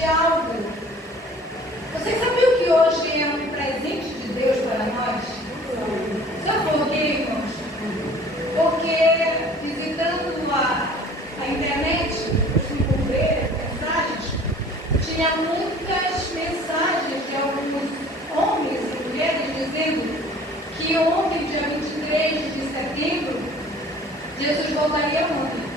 de algo. Você sabia que hoje é um presente de Deus para nós? Sabe por quê, irmãos? Porque visitando a internet, por ver mensagens, tinha muitas mensagens de alguns homens e mulheres dizendo que ontem, dia 23 de setembro, Jesus voltaria ontem.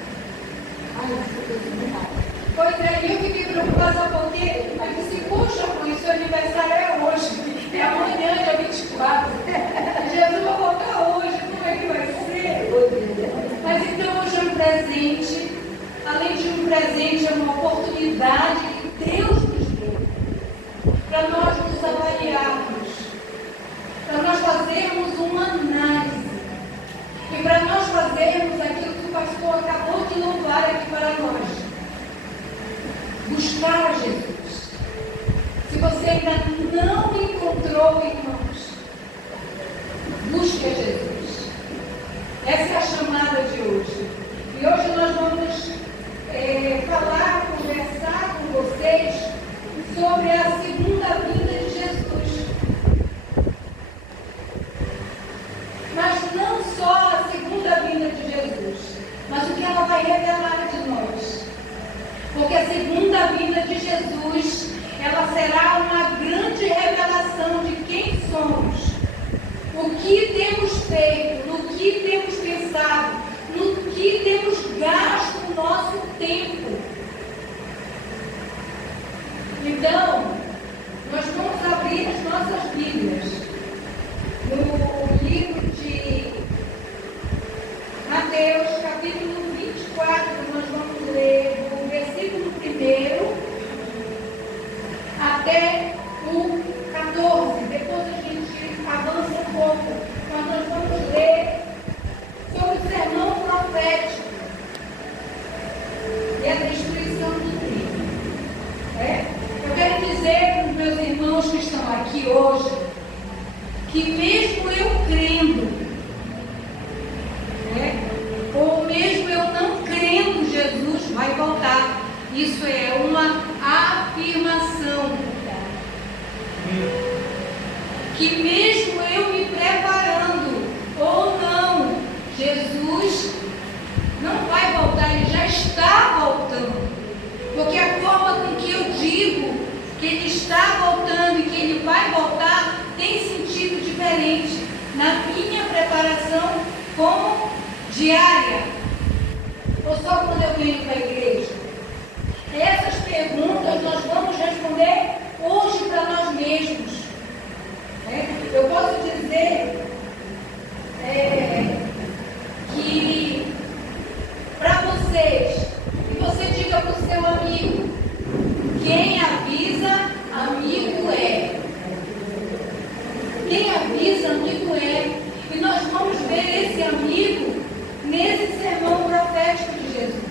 Pois é, eu fiquei preocupada porque eu disse, poxa, mãe, seu aniversário é hoje, é amanhã, dia 24. Jesus vai voltar hoje, como é que vai ser? Mas então hoje é um presente, além de um presente, é uma oportunidade que Deus nos deu para nós nos avaliarmos, para nós fazermos uma análise e para nós fazermos aquilo que o pastor acabou de louvar aqui para nós. Buscar a Jesus. Se você ainda não encontrou, irmãos, busque a Jesus. Essa é a chamada de hoje. E hoje nós vamos conversar com vocês sobre a segunda vinda de Jesus. Mas não só a segunda vinda de Jesus, mas o que ela vai revelar de nós. Porque a segunda vinda de Jesus, ela será uma grande revelação de quem somos, o que temos feito, no que temos pensado, no que temos gasto o nosso tempo. Então, nós vamos abrir as nossas Bíblias no livro de Mateus, capítulo 24, nós vamos ler do versículo 1 até o 14. Depois a gente avança um pouco, mas nós vamos ler sobre o sermão profético e a destruição do templo. Eu quero dizer para os meus irmãos que estão aqui hoje, que mesmo eu crendo, ou mesmo eu não crendo, Jesus vai voltar. Isso é uma afirmação. Que mesmo eu me preparando ou não, Jesus não vai voltar, ele já está voltando. Porque a forma com que eu digo que ele está voltando e que ele vai voltar tem sentido diferente na minha preparação como diária, ou só quando eu venho para a igreja? Essas perguntas nós vamos responder hoje para nós mesmos. Eu posso dizer que para vocês, e você diga para o seu amigo, quem avisa, amigo é. Quem avisa, amigo é. E nós vamos ver esse amigo nesse sermão profético de Jesus.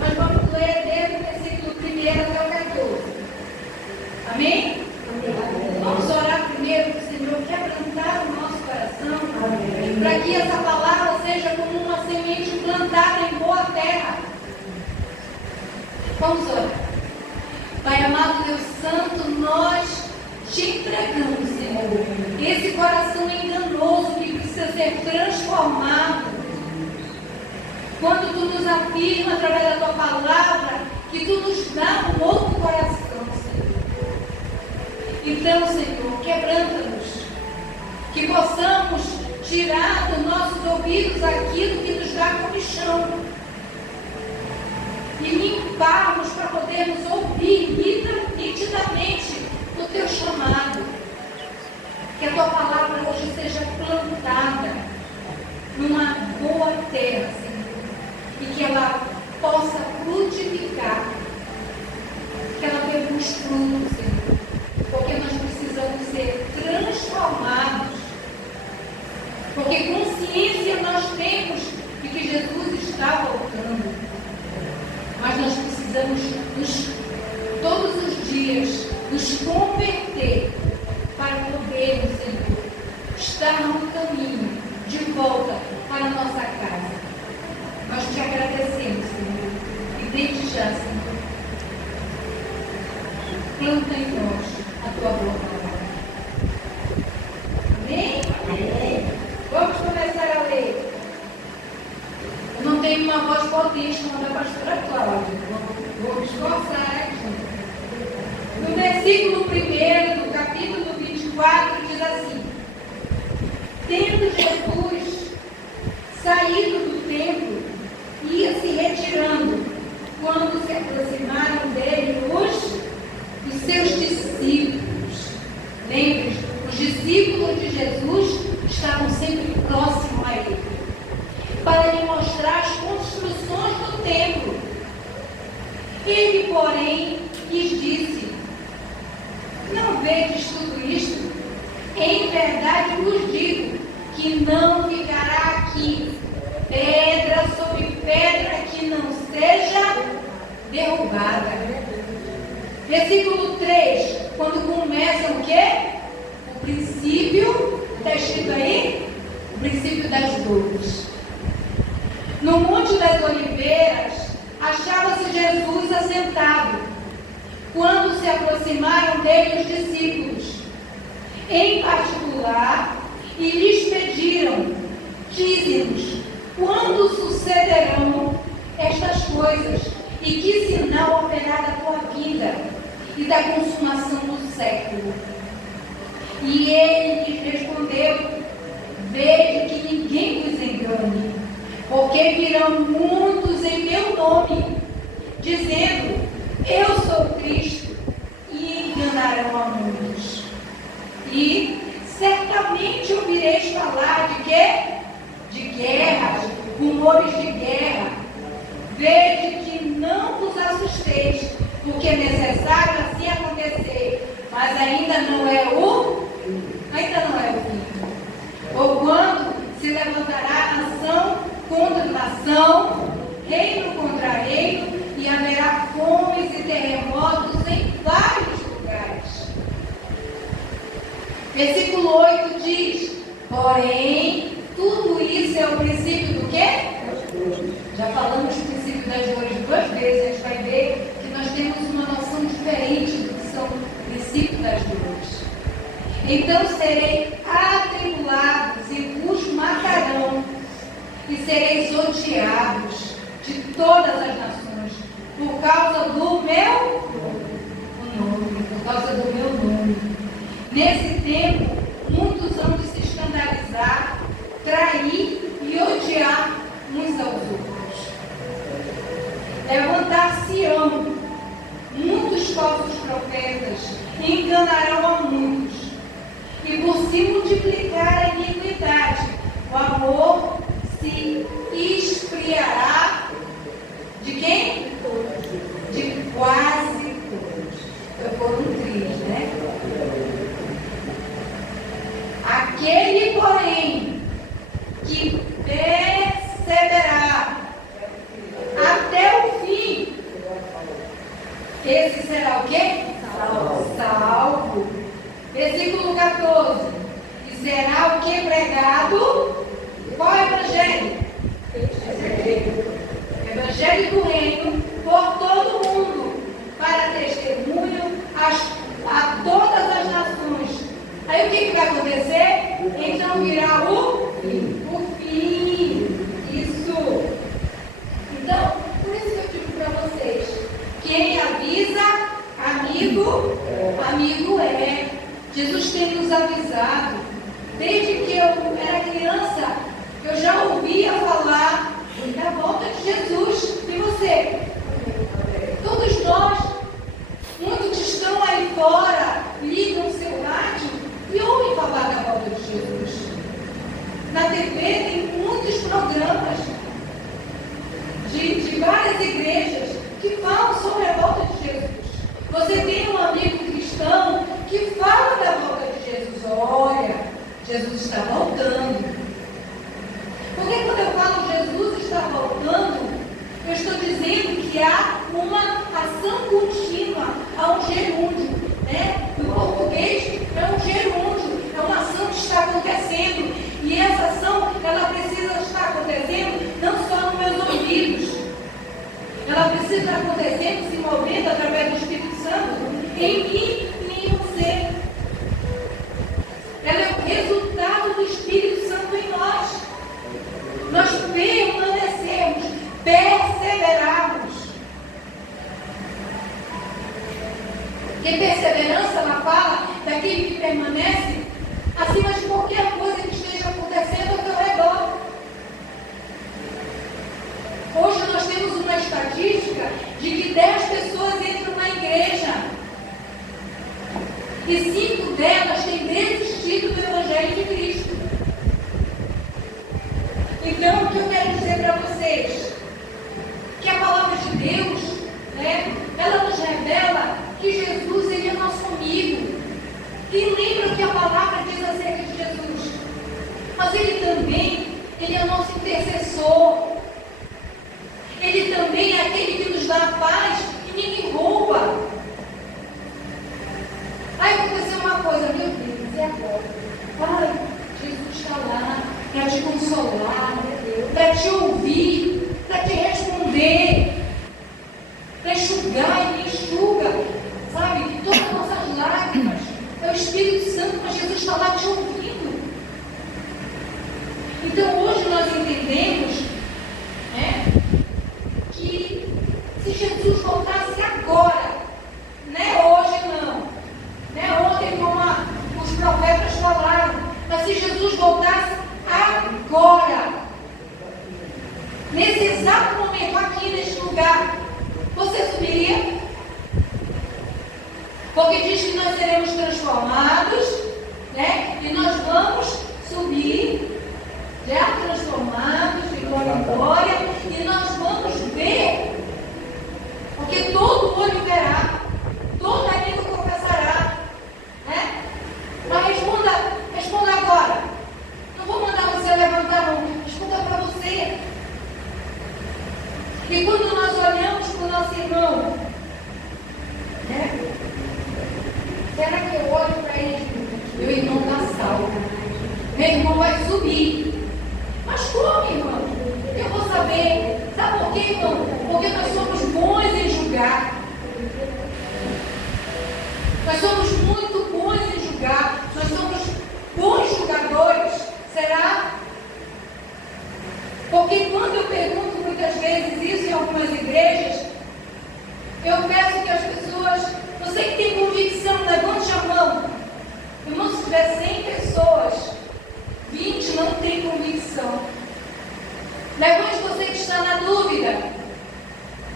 Nós vamos ler desde o versículo 1 até o 14. Amém? Amém. Vamos orar primeiro para o Senhor quebrantar o nosso coração, para que essa palavra seja como uma semente plantada em boa terra. Vamos orar. Pai amado, Deus Santo, nós te entregamos, Senhor, esse coração enganoso que precisa ser transformado. Quando tu nos afirma através da tua palavra que tu nos dá um outro coração, Senhor. Então, Senhor, quebranta-nos, que possamos tirar dos nossos ouvidos aquilo que nos dá comichão e limparmos para podermos ouvir nitidamente o teu chamado. Que a tua palavra hoje seja plantada numa boa terra, Senhor, e que ela possa frutificar, que ela dê bons frutos, Senhor, porque nós precisamos ser transformados, porque consciência nós temos de que Jesus está voltando, mas nós precisamos todos os dias nos converter para podermos, Senhor, estar no caminho de volta para a nossa casa. Nós te agradecemos, Senhor, e desde já, Senhor, planta em nós a tua boa palavra. Amém? Amém. Vamos começar a ler. Eu não tenho uma voz potente como a da pastora Cláudia. Vou me esforçar aqui. No versículo 1 do capítulo 24 diz assim: tendo Jesus saído do templo, ia se retirando, quando se aproximaram dele os seus discípulos. Lembre-se, os discípulos de Jesus estavam sempre próximos a ele, para lhe mostrar as construções do templo. Ele, porém, lhes disse: não vedes tudo isto? Em verdade vos digo que não ficará aqui pedra sobre pedra que não seja derrubada. Versículo 3, quando começa o quê? O princípio, está escrito aí? O princípio das dores. No Monte das Oliveiras, achava-se Jesus assentado, quando se aproximaram dele os discípulos, em particular, e lhes pediram: dize-nos, quando sucederão estas coisas, e que sinal haverá da tua vinda e da consumação do século? E ele lhes respondeu: vede que ninguém vos engane, porque virão muitos em meu nome, dizendo: eu sou Cristo, e enganarão a muitos. E certamente ouvireis falar de quê? De guerras, rumores de guerra. Vede que não vos assusteis, porque é necessário assim acontecer, mas ainda não é o fim. Ou quando se levantará nação contra nação, reino contra reino, e haverá fomes e terremotos em vários lugares. Versículo 8 diz: porém, tudo isso é o princípio do quê? Já falamos do princípio das dores 2 vezes. A gente vai ver que nós temos uma noção diferente do que são o princípio das dores. Então serei atribulados e vos matarão, e sereis odiados de todas as nações, por causa do meu nome, por causa do meu nome. Nesse tempo, muitos hão de se escandalizar, trair e odiar uns aos outros. Levantar-se-ão muitos falsos profetas, e enganarão a muitos. E por se multiplicar a iniquidade, o amor se esfriará. De quem? De quase todos. Foram 3, né? Aquele, porém, que perseverar até o fim, esse será o quê? Salvo. Versículo 14. E será o que pregado? Qual é o evangelho? Evangelho do reino por todo mundo, para testemunho a todas as nações. Aí o que vai acontecer? Então virá o fim. Isso. Então, por isso que eu digo para vocês: quem avisa, amigo é. Jesus tem nos avisado. Desde que eu era criança, eu já ouvia falar da volta de Jesus. E você? Todos nós, muitos estão aí fora, ligam o seu rádio e ouvem falar da volta de Jesus. Na TV tem muitos programas de várias igrejas que falam sobre a volta de Jesus. Você tem um amigo cristão que fala da volta de Jesus. Olha, Jesus está voltando. Porque quando eu falo Jesus está voltando, eu estou dizendo que há uma ação contínua, há um gerúndio, né? No português é um gerúndio, é uma ação que está acontecendo. E essa ação, ela precisa estar acontecendo não só nos meus ouvidos, ela precisa estar acontecendo, se movendo através do Espírito Santo em mim e em você. Ela é o resultado do Espírito Santo em nós. Nós permanecemos, perseverarmos. Porque perseverança, ela fala daquele que permanece acima de qualquer coisa que esteja acontecendo ao teu redor. Hoje nós temos uma estatística de que 10 pessoas entram na igreja e 5 delas têm desistido do Evangelho de Cristo. Então, o que eu quero dizer para vocês? Que a palavra de Deus, ela nos revela que Jesus, ele é nosso amigo. E lembra o que a palavra diz acerca de Jesus. Mas ele também, ele é o nosso intercessor. Ele também é aquele que nos dá paz e ninguém rouba. Aí aconteceu uma coisa, meu Deus, e agora? Ai, Jesus está lá para te consolar, para te ouvir, para te responder, para enxugar e me enxuga, sabe? Todas as nossas lágrimas. É o Espírito Santo, mas Jesus está lá te ouvindo. Então hoje nós entendemos, que se Jesus voltasse agora, não é hoje não, não é ontem como os profetas falaram, mas se Jesus voltasse agora, nesse exato momento, aqui neste lugar, você subiria? Porque diz que nós seremos transformados, e nós vamos subir, já transformados de glória em glória, e nós vamos ver, porque todo olho verá, toda língua confessará, Mas responda agora. Não vou mandar você levantar a mão, responda para você. E quando nós olhamos para o nosso irmão, será que eu olho para ele? Meu irmão está salvo. Meu irmão vai subir. Mas como, irmão? Eu vou saber. Sabe por quê, irmão? Porque nós somos bons em julgar. Nós somos muito bons em julgar. Nós somos bons julgadores. Será? Porque quando eu pergunto muitas vezes isso em algumas igrejas, eu peço que as pessoas, você que tem convicção, levante a mão. Irmão, se tiver 100 pessoas, 20 não tem convicção. Levante você que está na dúvida.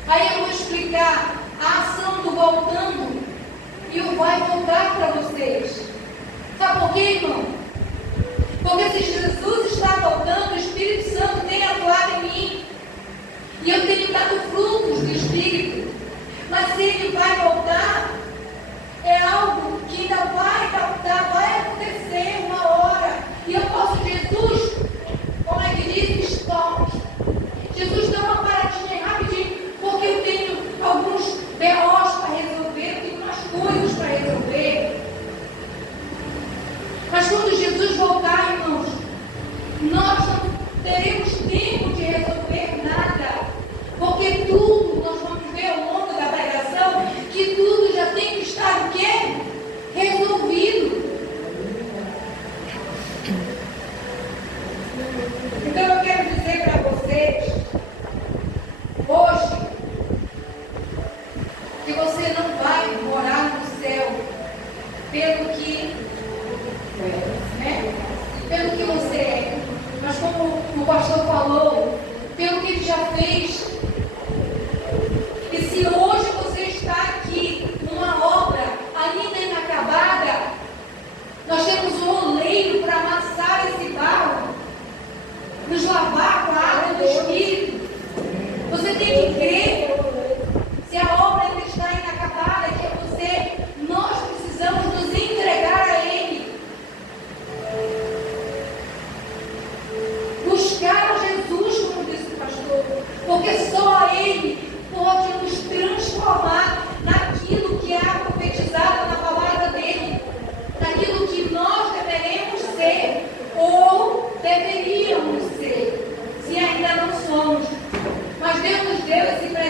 Aí eu vou explicar a ação do voltando e o vai voltar para vocês. Sabe por quê, irmão? Porque se Jesus está voltando, o Espírito Santo tem atuado em mim. E eu tenho dado frutos do Espírito. Mas se ele vai voltar, é algo que ainda vai acontecer uma hora. E eu posso, Jesus, como é que diz? Stop. Jesus, dá uma paradinha rapidinho, porque eu tenho alguns B.O.s para resolver, eu tenho umas coisas para resolver. Mas quando Jesus voltar, irmãos, nós não teremos tempo de resolver nada. Porque tudo, nós vamos ver ao longo da pregação, que tudo já tem que estar o quê? Resolvido. Então eu quero dizer para vocês, hoje, que você não vai morar no céu pelo que você é, mas como o pastor falou, pelo que ele já fez. E se hoje você está aqui numa obra ainda inacabada, nós temos um oleiro para amassar esse barro, nos lavar com a água do Espírito. Você tem que crer. Se a obra ainda está inacabada, que é você, nós precisamos nos entregar a Ele. Buscar a Jesus, como disse o pastor, porque só Ele pode nos transformar naquilo que é profetizado na palavra dele, naquilo que nós deveremos ser ou deveríamos ser, se ainda não somos. Mas Deus nos deu esse presente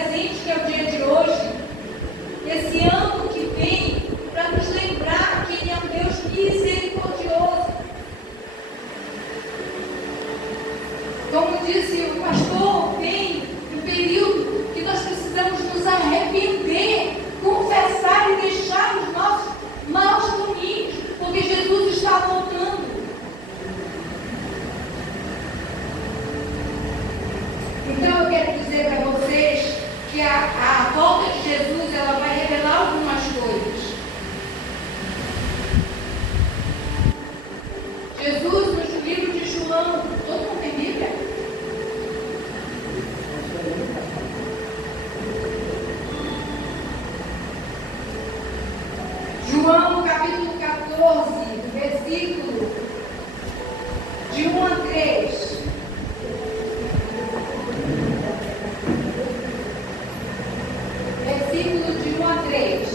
3.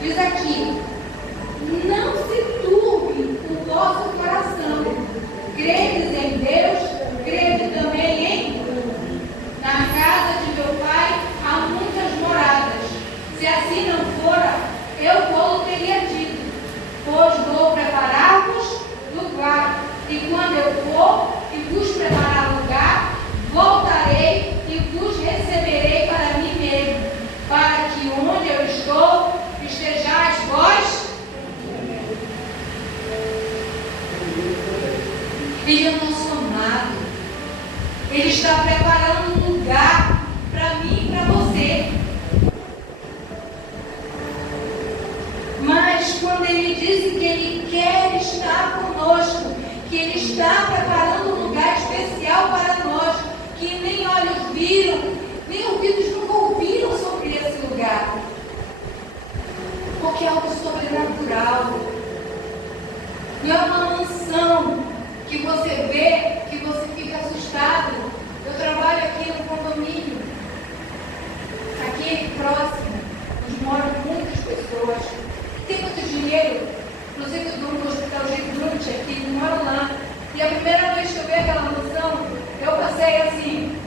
Diz aqui: não se turbe o vosso coração. Credes em Deus, crede também em mim. Na casa de meu Pai há muitas moradas. Se assim não fora, eu vou teria dito, pois vou preparar-vos lugar. E quando eu for e vos preparar lugar, voltarei e vos receberei para mim mesmo, para que onde eu estou, estejais vós. Ele é o nosso amado. Ele está preparando um lugar para mim e para você. Mas quando ele diz que ele quer estar conosco, que ele está preparando um lugar especial para nós, que nem olhos viram, nem ouvidos nunca ouviram sobre esse lugar. Porque é algo sobrenatural. E é uma mansão que você vê, que você fica assustado. Eu trabalho aqui no condomínio, aqui próximo, onde moram muitas pessoas. Tem muito dinheiro, inclusive o dono do hospital Gigante aqui, que mora lá. E a primeira vez que eu vi aquela mansão, eu passei assim.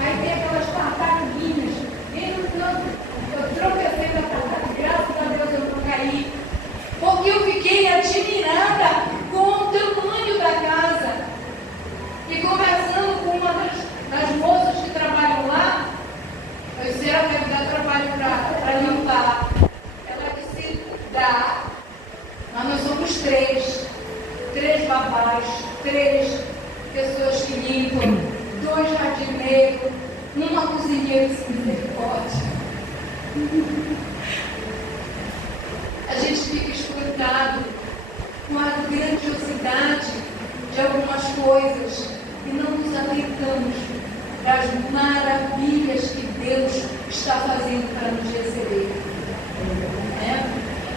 Aí tem aquelas tartaruguinhas, bem no canto. Eu tropecei na tartaruga, graças a Deus eu não caí. Porque eu fiquei admirada com o tamanho da casa. E conversando com uma das moças que trabalham lá, eu disse, ela deve dar trabalho para limpar. Ela disse, dá, mas nós somos três babás, 3 pessoas que limpam, 2 jardineiros, uma cozinheira de misericórdia. A gente fica espantado com a grandiosidade de algumas coisas e não nos atentamos das maravilhas que Deus está fazendo para nos receber.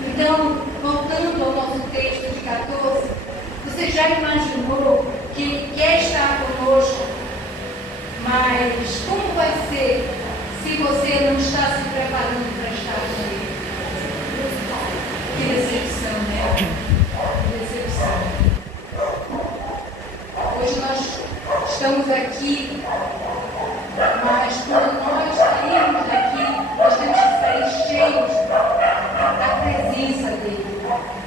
Então, voltando ao nosso texto de 14, você já imaginou que Ele quer estar conosco, mas como vai ser se você não está se preparando para estar com Ele? Que decepção, né? Que decepção. Hoje nós estamos aqui, mas quando nós sairmos daqui, nós temos que sair cheios da presença dEle,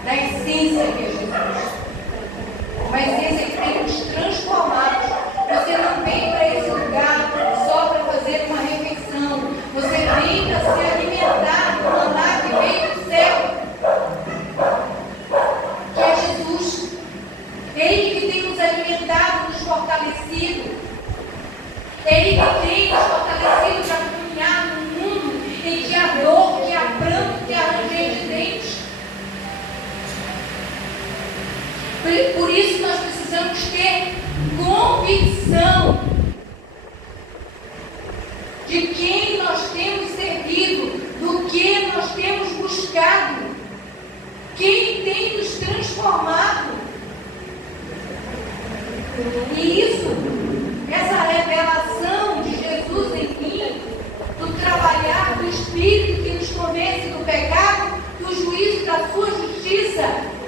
da essência que é Jesus. Uma essência que tem nos transformados. Você não vem para esse lugar só para fazer uma refeição. Você vem para se alimentar do maná que vem do céu, que é Jesus. Ele que tem nos alimentado, nos fortalecido. Ele que tem nos fortalecido para caminhar no mundo em que há dor, que há pranto, que há ranger de dentes. Por isso nós precisamos ter convicção de quem nós temos servido, do que nós temos buscado, quem tem nos transformado. E isso, essa revelação de Jesus em mim, do trabalhar do Espírito que nos convence do pecado, do juízo da sua justiça,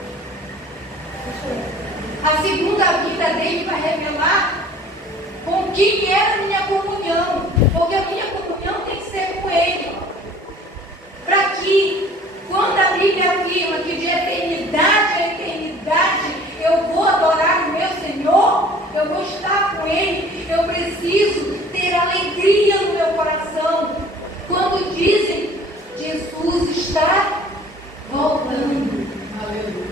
a segunda vinda dele vai revelar com quem era a minha comunhão, porque a minha comunhão tem que ser com ele, para que quando a Bíblia afirma que de eternidade a eternidade eu vou adorar o meu Senhor, eu vou estar com ele, eu preciso ter alegria no meu coração quando dizem Jesus está voltando. Aleluia.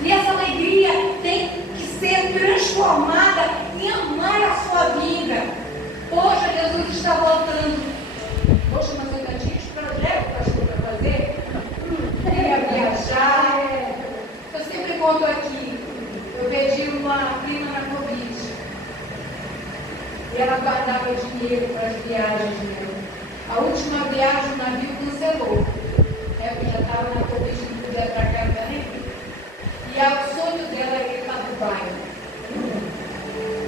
E essa alegria tem que ser transformada em amar a sua vida. Poxa, Jesus está voltando. Poxa, mas eu ainda tinha esse projeto, pastor, para fazer. Queria viajar. Eu sempre conto aqui. Eu perdi uma prima na Covid. E ela guardava dinheiro para as viagens dela. A última viagem o navio cancelou. Porque já estava na Covid, não puder ir para cá também. E o sonho dela é ir para Dubai.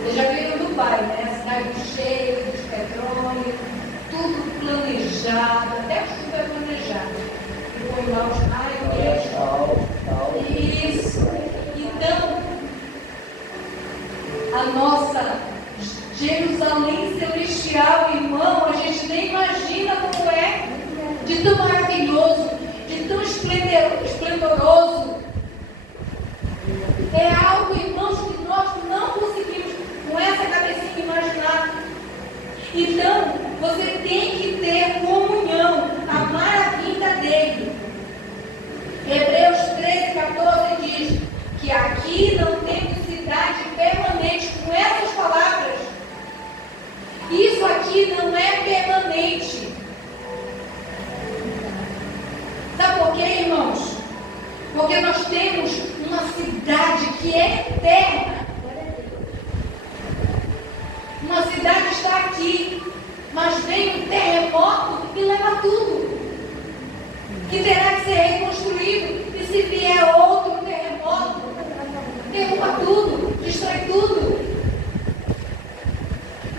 Vocês já viram Dubai, né? A cidade cheia de petróleo, tudo tudo planejado, até o estudo é planejado. E põe lá os raios. Isso. Então, a nossa Jerusalém celestial, irmão, a gente nem imagina como é, de tão maravilhoso, de tão esplendoroso. É algo, irmãos, que nós não conseguimos, com essa cabecinha, imaginar. Então, você tem que ter comunhão, amar a vinda dele. Hebreus 13:14 diz que aqui não temos cidade permanente. Com essas palavras, isso aqui não é permanente. Sabe por quê, irmãos? Porque nós temos uma cidade que é eterna. Uma cidade está aqui, mas vem um terremoto e leva tudo. Que terá que ser reconstruído. E se vier outro terremoto, derruba tudo, destrói tudo.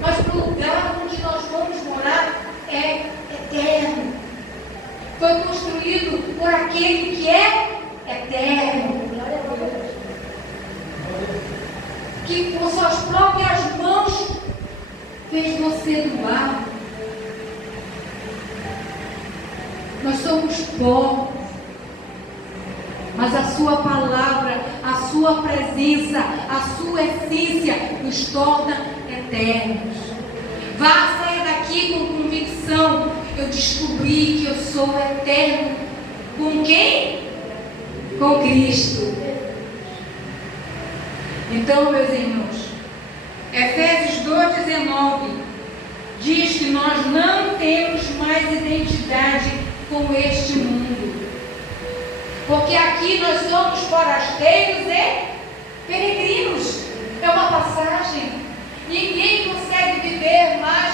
Mas para o lugar onde nós vamos morar é eterno. Foi construído por aquele que é eterno. Que com suas próprias mãos fez você do ar. Nós somos pó, mas a sua palavra, a sua presença, a sua essência nos torna eternos. Vá sair daqui com convicção. Eu descobri que eu sou eterno. Com quem? Com Cristo. Então, meus irmãos, Efésios 2:19 diz que nós não temos mais identidade com este mundo, porque aqui nós somos forasteiros e peregrinos. É uma passagem. Ninguém consegue viver mais.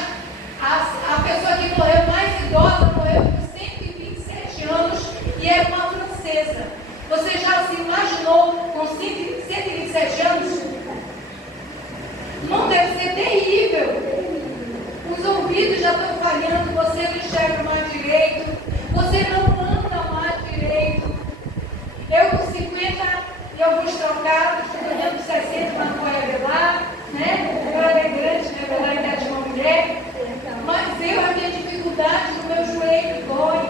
A pessoa que morreu mais idosa morreu com 127 anos e é uma francesa. Você já se imaginou com 127 anos? Não deve ser terrível. Os ouvidos já estão falhando, você não enxerga mais direito, você não anda mais direito. Eu com 50 e alguns trocados, estou olhando 60, mas não vai revelar, né? Eu era grande, na verdade, era de uma mulher, mas eu tenho dificuldade no meu joelho, dói.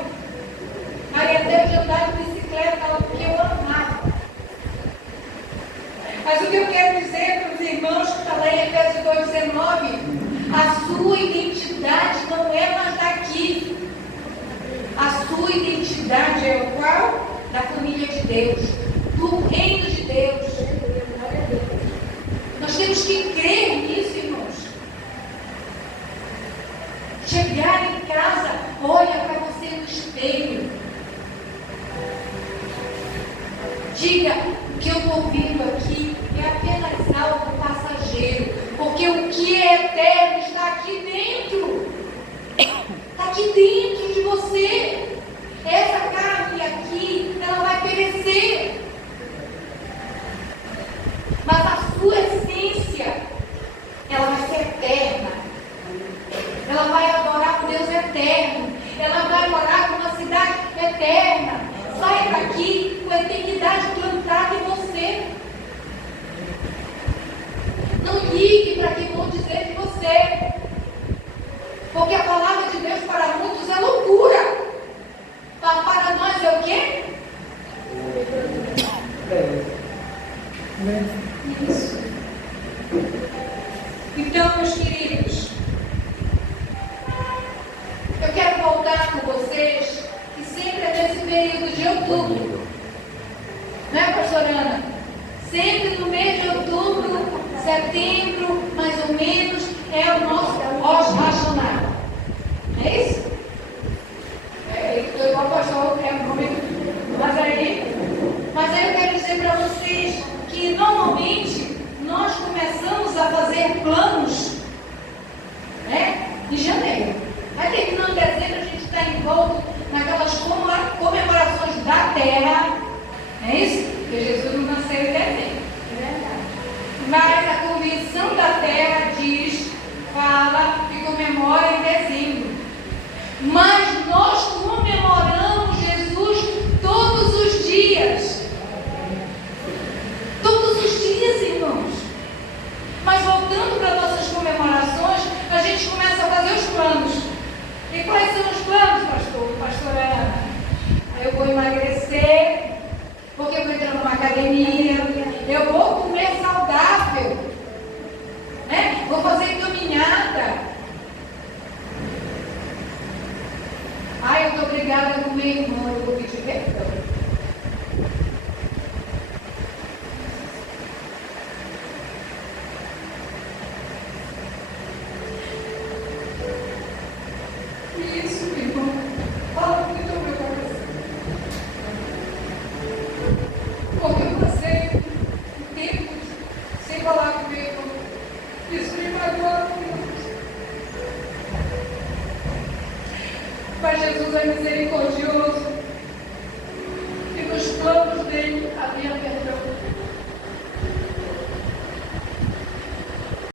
Maria Deus já andava de bicicleta, porque eu amava. Mas o que eu quero dizer para os irmãos que está lá em Efésios 2:19, a sua identidade não é mais daqui. A sua identidade é o qual? Da família de Deus, do reino de Deus. Nós temos que crer nisso, irmãos. Chegar em casa, olha para você no espelho. Diga, o que eu estou ouvindo aqui é apenas algo passageiro, porque o que é eterno está aqui dentro. Está aqui dentro de você. Essa carne aqui, ela vai perecer. Mas a sua essência, ela vai ser eterna. Ela vai adorar um Deus eterno. Ela vai morar numa cidade eterna. Saia daqui com a eternidade plantada em você. Não ligue para quem vão dizer de você. Porque a palavra de Deus para muitos é loucura. Para nós é o quê? Isso. Então, meus queridos, eu quero voltar com vocês que sempre é nesse período de outubro. Não é, pastora Ana? Sempre no mês de outubro, setembro, mais ou menos, é o nosso Rosh Hashanah. É isso? Eu pastor, mas aí eu quero dizer para vocês que normalmente nós começamos a fazer planos, né, em janeiro. Aí terminando dezembro a gente está envolto naquelas comemorações da terra. É isso? Porque Jesus não nasceu em dezembro. É verdade. Mas a convenção da terra diz, fala e comemora emagrecer, porque eu vou entrar numa academia, eu vou comer saudável, né? Vou fazer caminhada. Ai, eu estou obrigada com meu irmão, eu vou pedir perdão. Isso, meu irmão, fala muito ao meu coração. Porque eu passei um tempo sem falar com meu irmão. Isso me magoa muito. Mas Jesus é misericordioso e nos planos dele havia perdão.